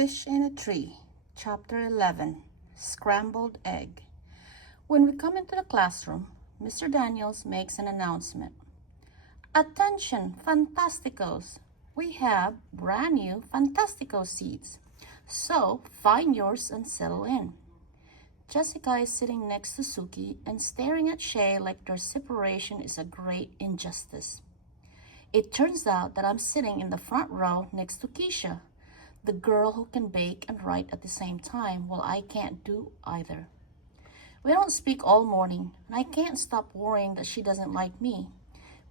Fish in a Tree, Chapter 11, Scrambled Egg. When we come into the classroom, Mr. Daniels makes an announcement. Attention, Fantasticos! We have brand new Fantastico seats. So, find yours and settle in. Jessica is sitting next to Suki and staring at Shay like their separation is a great injustice. It turns out that I'm sitting in the front row next to Keisha, the girl who can bake and write at the same time while I can't do either. We don't speak all morning, and I can't stop worrying that she doesn't like me.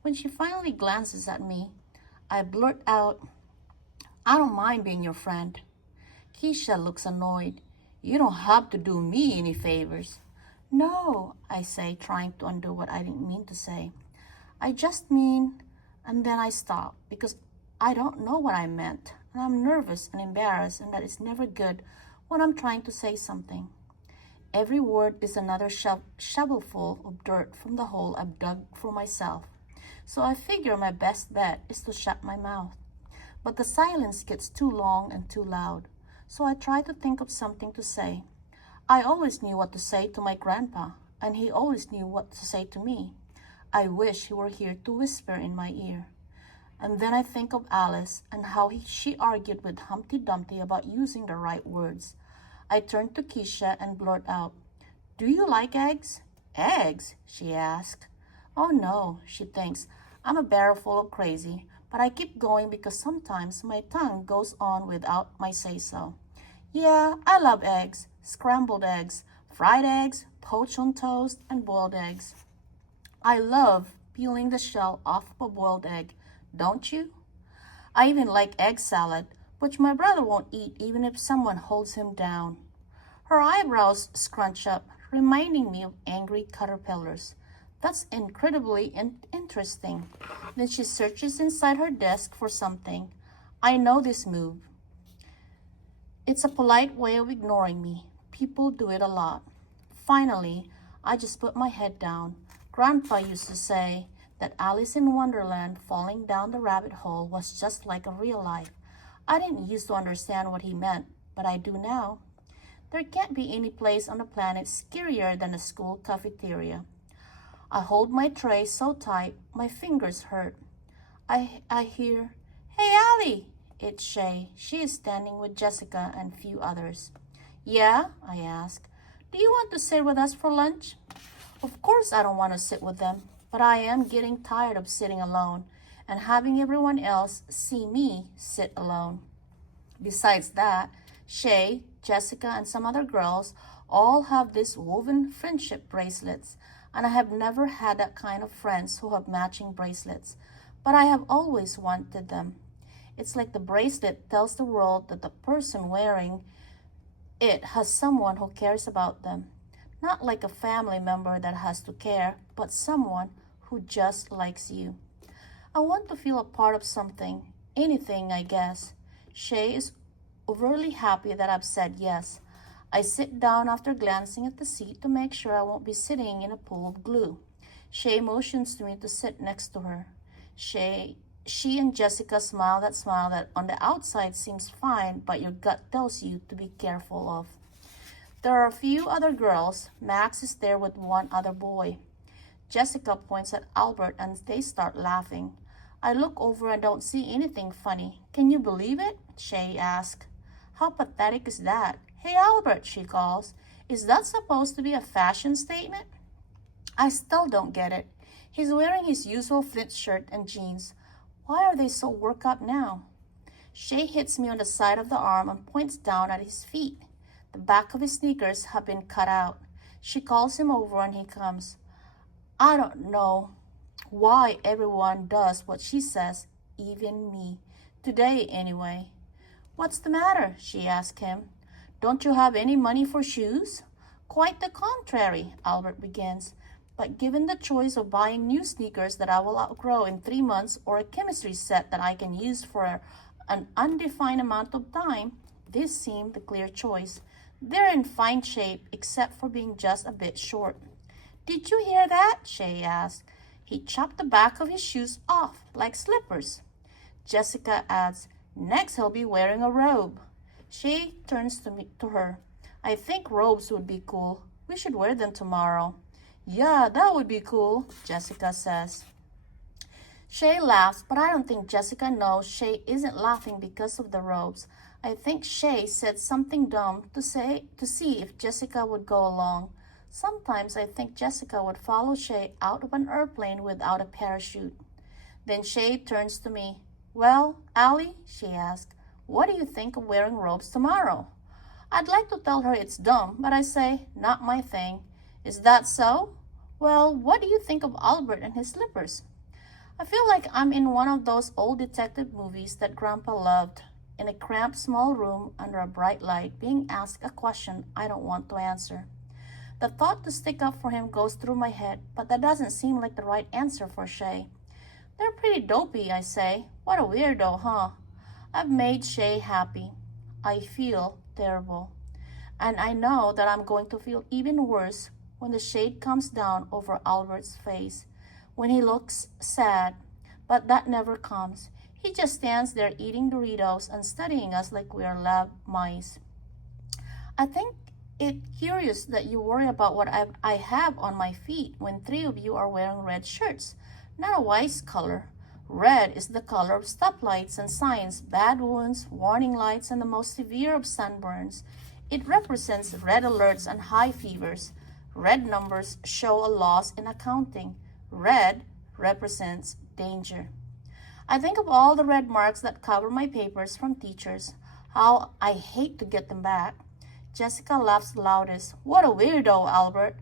When she finally glances at me, I blurt out, "I don't mind being your friend." Keisha looks annoyed. "You don't have to do me any favors." "No," I say, trying to undo what I didn't mean to say. "I just mean," and then I stop because I don't know what I meant, and I'm nervous and embarrassed, and that is never good when I'm trying to say something. Every word is another shovelful of dirt from the hole I've dug for myself, so I figure my best bet is to shut my mouth. But the silence gets too long and too loud, so I try to think of something to say. I always knew what to say to my grandpa, and he always knew what to say to me. I wish he were here to whisper in my ear. And then I think of Alice and how she argued with Humpty Dumpty about using the right words. I turn to Keisha and blurt out, "Do you like eggs?" "Eggs?" she asked. "Oh no," she thinks. I'm a barrel full of crazy, but I keep going because sometimes my tongue goes on without my say-so. "Yeah, I love eggs, scrambled eggs, fried eggs, poached on toast, and boiled eggs. I love peeling the shell off of a boiled egg. Don't you? I even like egg salad, which my brother won't eat even if someone holds him down." Her eyebrows scrunch up, reminding me of angry caterpillars. That's incredibly interesting. Then she searches inside her desk for something. I know this move. It's a polite way of ignoring me. People do it a lot. Finally, I just put my head down. Grandpa used to say that Alice in Wonderland falling down the rabbit hole was just like a real life. I didn't used to understand what he meant, but I do now. There can't be any place on the planet scarier than a school cafeteria. I hold my tray so tight, my fingers hurt. I hear, "Hey, Allie!" It's Shay. She is standing with Jessica and few others. "Yeah?" I ask. "Do you want to sit with us for lunch?" Of course I don't want to sit with them, but I am getting tired of sitting alone and having everyone else see me sit alone. Besides that, Shay, Jessica, and some other girls all have these woven friendship bracelets, and I have never had that kind of friends who have matching bracelets, but I have always wanted them. It's like the bracelet tells the world that the person wearing it has someone who cares about them. Not like a family member that has to care, but someone who just likes you. I want to feel a part of something, anything, I guess. Shay is overly happy that I've said yes. I sit down after glancing at the seat to make sure I won't be sitting in a pool of glue. Shay motions to me to sit next to her. She and Jessica smile that on the outside seems fine, but your gut tells you to be careful of. There are a few other girls. Max is there with one other boy. Jessica points at Albert and they start laughing. I look over and don't see anything funny. "Can you believe it?" Shay asks. "How pathetic is that?" "Hey, Albert," she calls. "Is that supposed to be a fashion statement?" I still don't get it. He's wearing his usual Flint shirt and jeans. Why are they so worked up now? Shay hits me on the side of the arm and points down at his feet. The back of his sneakers have been cut out. She calls him over and he comes. I don't know why everyone does what she says, even me. Today, anyway. "What's the matter?" she asked him. "Don't you have any money for shoes?" "Quite the contrary," Albert begins. "But given the choice of buying new sneakers that I will outgrow in 3 months or a chemistry set that I can use for an undefined amount of time, this seemed the clear choice. They're in fine shape, except for being just a bit short." "Did you hear that?" Shay asked. "He chopped the back of his shoes off, like slippers." Jessica adds, "Next he'll be wearing a robe." Shay turns to her. I think robes would be cool. We should wear them tomorrow. Yeah, that would be cool, Jessica says. Shay laughs, but I don't think Jessica knows Shay isn't laughing because of the robes. I think Shay said something dumb to see if Jessica would go along. Sometimes I think Jessica would follow Shay out of an airplane without a parachute. Then Shay turns to me. Well, Allie, she asks, what do you think of wearing robes tomorrow? I'd like to tell her it's dumb, but I say, not my thing. Is that so? Well, what do you think of Albert and his slippers? I feel like I'm in one of those old detective movies that Grandpa loved, in a cramped small room under a bright light, being asked a question I don't want to answer. The thought to stick up for him goes through my head, but that doesn't seem like the right answer for Shay. They're pretty dopey, I say. What a weirdo, huh? I've made Shay happy. I feel terrible. And I know that I'm going to feel even worse when the shade comes down over Albert's face, when he looks sad, but that never comes. He just stands there eating Doritos and studying us like we are lab mice. I think it's curious that you worry about what I have on my feet when three of you are wearing red shirts. Not a wise color. Red is the color of stoplights and signs, bad wounds, warning lights, and the most severe of sunburns. It represents red alerts and high fevers. Red numbers show a loss in accounting. Red represents danger. I think of all the red marks that cover my papers from teachers. How I hate to get them back. Jessica laughs loudest. What a weirdo, Albert.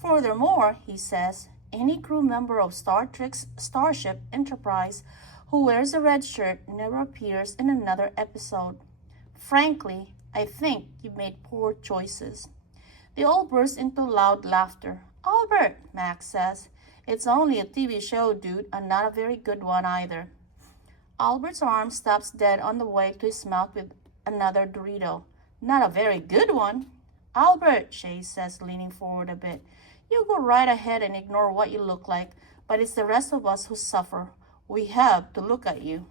Furthermore, he says, any crew member of Star Trek's Starship Enterprise who wears a red shirt never appears in another episode. Frankly, I think you made poor choices. They all burst into loud laughter. Albert, Max says, it's only a TV show, dude, and not a very good one either. Albert's arm stops dead on the way to his mouth with another Dorito. Not a very good one. Albert, Shay says, leaning forward a bit. You go right ahead and ignore what you look like, but it's the rest of us who suffer. We have to look at you.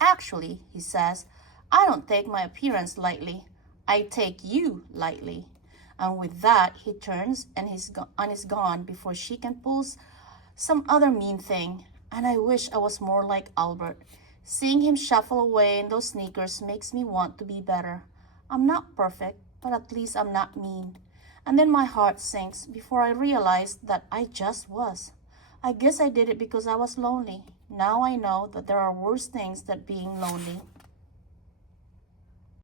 Actually, he says, I don't take my appearance lightly. I take you lightly. And with that, he turns and is gone before she can pull some other mean thing. And I wish I was more like Albert. Seeing him shuffle away in those sneakers makes me want to be better. I'm not perfect, but at least I'm not mean. And then my heart sinks before I realize that I just was. I guess I did it because I was lonely. Now I know that there are worse things than being lonely.